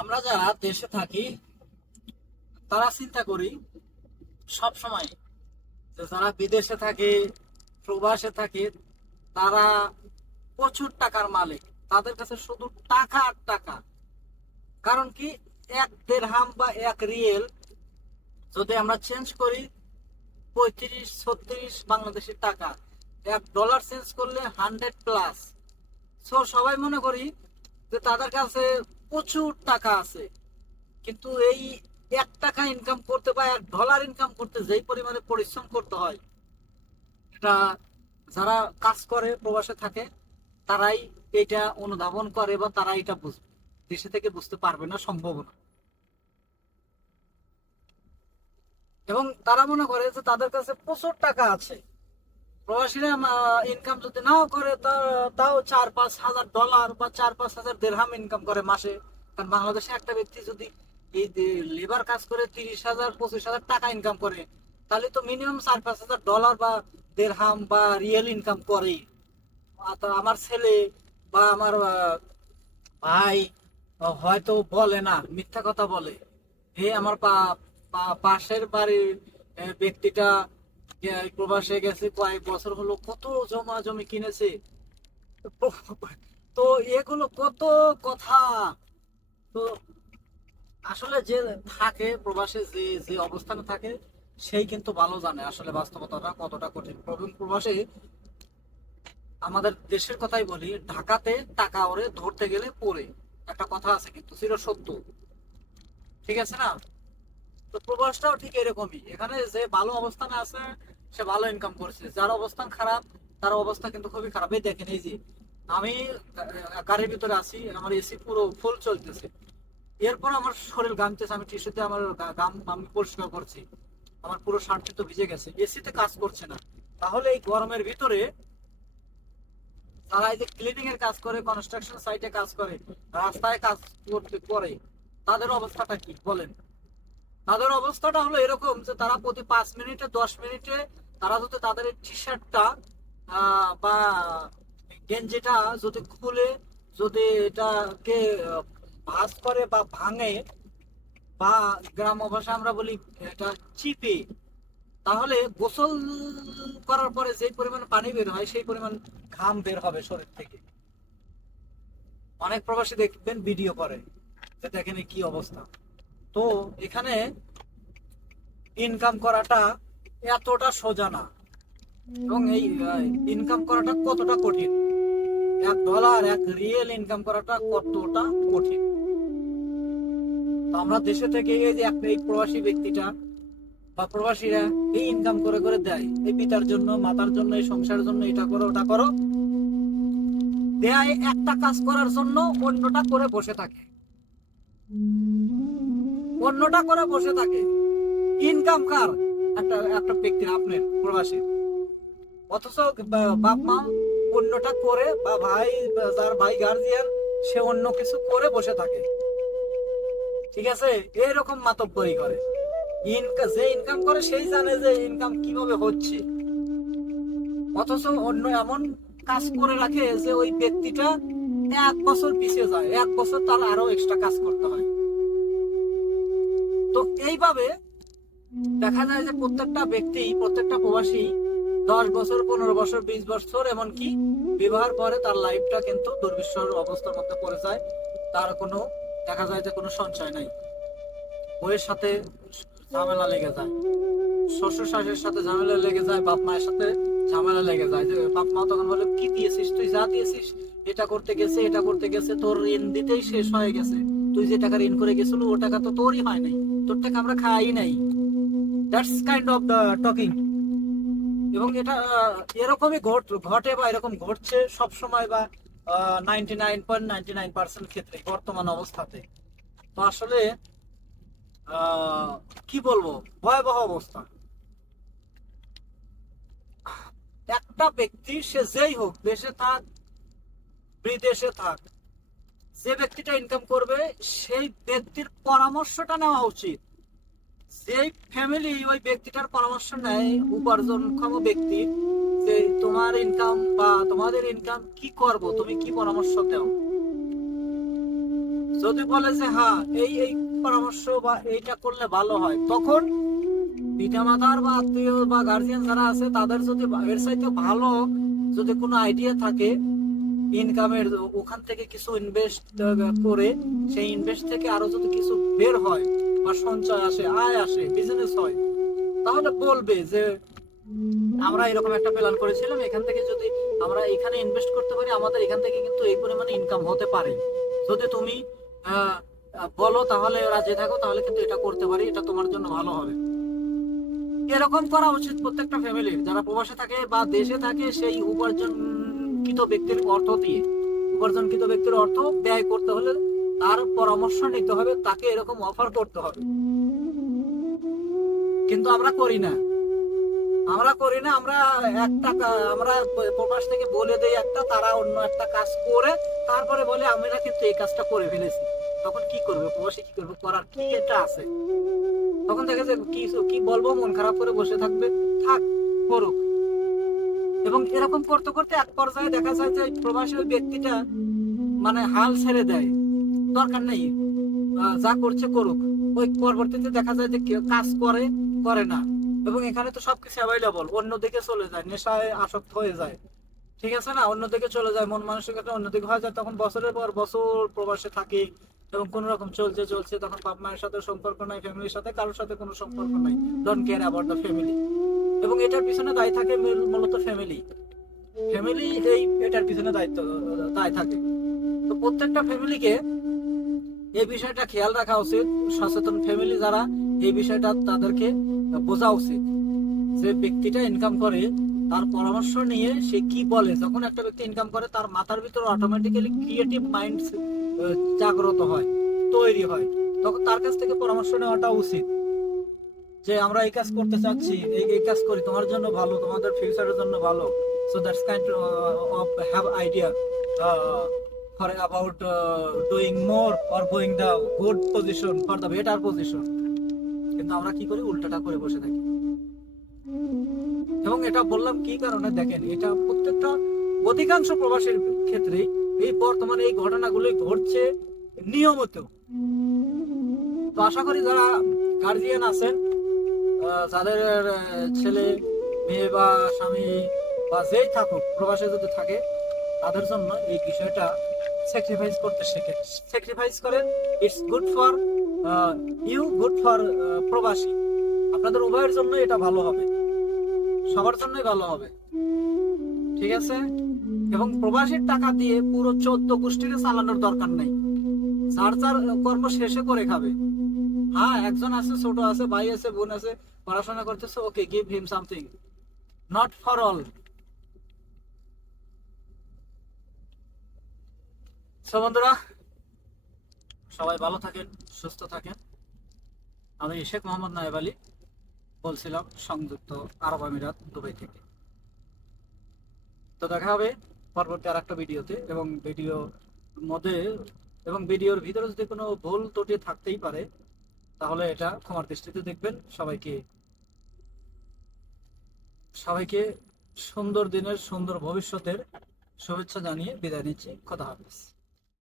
আমরা যারা দেশে থাকি তারা চিন্তা করি সব সময় যে যারা বিদেশে থাকে, প্রবাসে থাকে, তারা প্রচুর টাকার মালিক। তাদের কাছে শুধু টাকা আর টাকা। কারণ কি, এক দেড়হাম বা এক রিয়েল যদি আমরা চেঞ্জ করি 35-36 বাংলাদেশি টাকা, $1 চেঞ্জ করলে 100+। সো সবাই মনে করি যে তাদের কাছে প্রচুর টাকা আছে। কিন্তু এই $1 ইনকাম করতে বা $1 ইনকাম করতে যেই পরিমাণে পরিশ্রম করতে হয়, এটা যারা কাজ করে প্রবাসে থাকে তারাই এটা অনুধাবন করে বা তারা এটা বুঝবে। দেশে থেকে বুঝতে পারবে না, সম্ভব না। এবং তারা মনে করে যে তাদের কাছে প্রচুর টাকা আছে। প্রবাসীরা ইনকাম যদি নাও করে তাও $4-5 হাজার বা 4-5 হাজার ইনকাম করে মাসে। কারণ বাংলাদেশে একটা ব্যক্তি যদি এই লেবার কাজ করে 30,000-25,000 টাকা ইনকাম করে, তাহলে তো মিনিমাম $4-5 হাজার বা দেড়হাম বা রিয়েল ইনকাম করে। আমার ছেলে বা আমার ভাই হয়তো বলে না, মিথ্যা কথা বলে। আমার পাশের বাড়ির ব্যক্তিটা প্রবাসে গেছে, কয়েক বছর হলো, কত জমা জমি কিনেছে। তো এগুলো কত কথা। তো আসলে যে থাকে প্রবাসে, যে যে অবস্থানে থাকে, সেই কিন্তু ভালো জানে আসলে বাস্তবতাটা কতটা কঠিন। প্রবাসে আমাদের দেশের কথাই বলি, ঢাকাতে টাকা ওরে ধরতে গেলে পড়ে, একটা কথা আছে কিন্তু চিরসত্য। ঠিক আছে না? তো প্রবাসটাও ঠিক এরকমই। এখানে যে ভালো অবস্থানে আছে সে ভালো ইনকাম করছে, যার অবস্থান খারাপ তার অবস্থা কিন্তু খুবই খারাপ। এই দেখেন, এই যে আমি গাড়ির ভিতরে আছি, আমার এসি পুরো ফুল চলতেছে, এরপর আমার শরীর ঘামতেছে, আমি টিস্যুতে আমার গাম আমি পরিষ্কার করছি, আমার পুরো শার্ট তো ভিজে গেছে, এসিতে কাজ করছে না। তাহলে এই গরমের ভিতরে তারা এই যে ক্লিনিং এর কাজ করে, কনস্ট্রাকশন সাইটে কাজ করে, রাস্তায় কাজ করতে করে, তাদের অবস্থাটা কি বলেন? তাদের অবস্থাটা হলো এরকম যে তারা প্রতি 5 মিনিটে 10 মিনিটে তারা যদি তাদের টি শার্টটা বা গেঞ্জিটা যদি খুলে, যদি এটাকে ভাঁজ করে বা ভাঙে, বা গ্রাম্য ভাষা আমরা বলি এটা চিপে, তাহলে গোসল করার পরে যে পরিমাণ পানি বের হয় সেই পরিমাণ ঘাম বের হবে শরীর থেকে। অনেক প্রবাসী দেখবেন ভিডিও করে, যে দেখেন কি অবস্থা। তো এখানে ইনকাম করাটা এতটা সোজা না। এবং এই ইনকাম করাটা কতটা কঠিন, $1 এক রিয়েল ইনকাম করাটা কতটা কঠিন। তো আমরা দেশে থেকে এই যে একটা এই প্রবাসী ব্যক্তিটা বা প্রবাসীরা এই ইনকাম করে করে দেয়, এই পিতার জন্য মাতার জন্য, এই সংসারের জন্য, এটা করো ওটা করো, দেয় একটা কাজ করার জন্য অন্যটা করে বসে থাকে, অন্যটা করে বসে থাকে। ইনকাম কার? একটা একটা ব্যক্তির, আপনার প্রবাসী। অথচ বাপ মা অন্যটা করে, বা ভাই, যার ভাই গার্জিয়ান, সে অন্য কিছু করে বসে থাকে। ঠিক আছে, এইরকম মাতব্বরি করে। যে ইনকাম করে সেই জানে যে ইনকাম কিভাবে হচ্ছে, অথচ অন্য এমন কাজ করে রাখে যে ওই ব্যক্তিটা 1 বছর পিছিয়ে যায়, 1 বছর তার আরো এক্সট্রা কাজ করতে হয়। তো এইভাবে দেখা যায় যে প্রত্যেকটা ব্যক্তি, প্রত্যেকটা প্রবাসী 10 বছর, 15 বছর, 20 বছর, এমনকি বিবাহের পরে তার লাইফটা কিন্তু দুর্বিষহ অবস্থার মধ্যে পড়ে যায়। তার কোনো, দেখা যায় যে কোনো সঞ্চয় নাই। বইয়ের সাথে ঝামেলা লেগে যায়, শ্বশুর শাশুড়ির সাথে ঝামেলা লেগে যায়, বাপ মায়ের সাথে ঝামেলা লেগে যায়। যে বাপ মা তখন বলে, কি দিয়েছিস তুই? যা দিয়েছিস, এটা করতে গেছে, এটা করতে গেছে, তোর ঋণ দিতেই শেষ হয়ে গেছে। তুই যে টাকা ঋণ করে গেছিল ও টাকা তো তোরই হয় নাই, তোর টাকা আমরা খাই নাই। That's kind of the talking. এবং এটা এরকমই ঘটে বা এরকম ঘটছে সব সময়, বা 99.99% ক্ষেত্রে বর্তমান অবস্থাতে। তো আসলে কি বলবো, ভয়াবহ অবস্থা। একটা ব্যক্তি, সে যেই হোক, দেশে থাক বিদেশে থাক, যে ব্যক্তিটা ইনকাম করবে সেই ব্যক্তির পরামর্শটা নেওয়া উচিত। যেই ফ্যামিলি ওই ব্যক্তিটার পরামর্শ নেয়, উপার্জনক্ষম ব্যক্তি, যে তোমার ইনকাম বা তোমাদের ইনকাম কি করব, তুমি কি পরামর্শ দাও, যদি বলে যে হ্যাঁ এই এই পরামর্শ বা এইটা করলে ভালো হয়, তখন পিতামাতার বা আত্মীয় বা গার্জিয়ান যারা আছে তাদের যদি এর চাইতে ভালো যদি কোনো আইডিয়া থাকে ইনকামের, ওখান থেকে কিছু ইনভেস্ট করে সেই ইনভেস্ট থেকে আরো যদি কিছু বের হয় বা সঞ্চয় আসে, আয় আসে, বিজনেস হয়, তাহলে বলবে যে আমরা এরকম একটা প্ল্যান করেছিলাম, এখান থেকে যদি আমরা এখানে ইনভেস্ট করতে পারি আমাদের এখান থেকে কিন্তু এই পরিমাণে ইনকাম হতে পারে। যদি তুমি আহ, বলো তাহলে রাজি থাকো, তাহলে কিন্তু এটা করতে পারি, এটা তোমার জন্য ভালো হবে। এরকম করা উচিত প্রত্যেকটা ফ্যামিলির, যারা প্রবাসে থাকে বা দেশে থাকে, সেই উপার্জনকৃত ব্যক্তির অর্থ দিয়ে, উপার্জনকৃত ব্যক্তির অর্থ ব্যয় করতে হলে তার পরামর্শ নিতে হবে, তাকে এরকম অফার করতে হবে। কিন্তু আমরা করি না, আমরা করি না। আমরা আমরা প্রবাস থেকে বলে দেই একটা, তারা অন্য একটা কাজ করে তারপরে বলে আমরা কিন্তু এই কাজটা করে ফেলেছি। তখন কি করবে প্রবাসী, কি করবে, করার কি এটা আছে? তখন দেখে যে কি কি বলবো, মন খারাপ করে বসে থাকবে, থাক, করুক। এবং এরকম করতে করতে এক পর্যায়ে দেখা যায় যে প্রবাসী ওই ব্যক্তিটা মানে হাল ছেড়ে দেয়, দরকার নেই, যা করছে করুক। ওই পরবর্তীতে দেখা যায় যে কেউ কাজ করে, করে না, এবং এখানে তো সবকিছু অ্যাভেলেবল, অন্যদিকে চলে যায়, নেশায় আসক্ত হয়ে যায়, ঠিক আছে না, অন্যদিকে চলে যায়, মন মানসিকতা অন্যদিকে হয়ে যায়। তখন বছরের পর বছর প্রবাসে থাকে এবং কোন রকম চলছে চলছে, তখন বাপ মায়ের সাথে সম্পর্ক নাই, ফ্যামিলির সাথে কারোর সাথে কোনো সম্পর্ক নাই, don't care about the family. এবং এটার পিছনে দায়ী থাকে মূলত ফ্যামিলি। ফ্যামিলি এটার পিছনে দায় থাকে। তো প্রত্যেকটা ফ্যামিলিকে এই বিষয়টা খেয়াল রাখা উচিত, সচেতন ফ্যামিলি যারা, এই বিষয়টা তাদেরকে বোঝা উচিত যে ব্যক্তিটা ইনকাম করে তার পরামর্শ নিয়ে সে কি বলে। যখন একটা ব্যক্তি ইনকাম করে তার মাথার ভিতরে অটোমেটিক্যালি ক্রিয়েটিভ মাইন্ড জাগ্রত হয়, তৈরি হয়, তখন তার কাছ থেকে পরামর্শ নেওয়াটা উচিত যে আমরা এই কাজ করতে চাচ্ছি, এই এই কাজ করি, তোমার জন্য ভালো, তোমাদের ফিউচারের জন্য ভালো। So that's kind of have idea for about doing more or going the good position for the better position. কিন্তু আমরা কি করি, উল্টাটা করে বসে থাকি। এবং এটা বললাম কি কারণে, দেখেন এটা প্রত্যেকটা অধিকাংশ প্রবাসীর ক্ষেত্রে এই বর্তমানে এই ঘটনাগুলো ঘটছে নিয়মিত। তো আশা করি যারা গার্জিয়ান আছেন, যাদের ছেলে মেয়ে বা স্বামী বা যেই থাকুক প্রবাসে যদি থাকে, তাদের জন্য এই বিষয়টা স্যাক্রিফাইস করতে শেখে, স্যাক্রিফাইস করেন। It's good for you, good for প্রবাসী। আপনাদের উভয়ের জন্য এটা ভালো হবে, সবার জন্যই ভালো হবে, ঠিক আছে? এবং প্রবাসীর টাকা দিয়ে পুরো 14 গোষ্ঠীকে চালানোর দরকার নেই, যার যার কর্ম শেষে করে খাবে। হ্যাঁ, একজন আছে, ছোট আছে, ভাই আছে, বোন আছে, পড়াশোনা করতেছে, okay give him something, not for all. So বন্ধুরা, সবাই ভালো থাকেন, সুস্থ থাকেন। আমি শেখ মোহাম্মদ নায়েব আলী বলছিলাম, সংযুক্ত আরব আমিরাত, দুবাই থেকে। তো দেখা হবে পরবর্তী আর একটা ভিডিওতে, এবং ভিডিওর মধ্যে এবং ভিডিওর ভিতরে যদি কোনো ভুল ত্রুটি থাকতেই পারে, তাহলে এটা ক্ষমার দৃষ্টিতে দেখবেন। সবাইকে সবাইকে সুন্দর দিনের, সুন্দর ভবিষ্যতের শুভেচ্ছা জানিয়ে বিদায় নিচ্ছি। খোদা হাফেজ।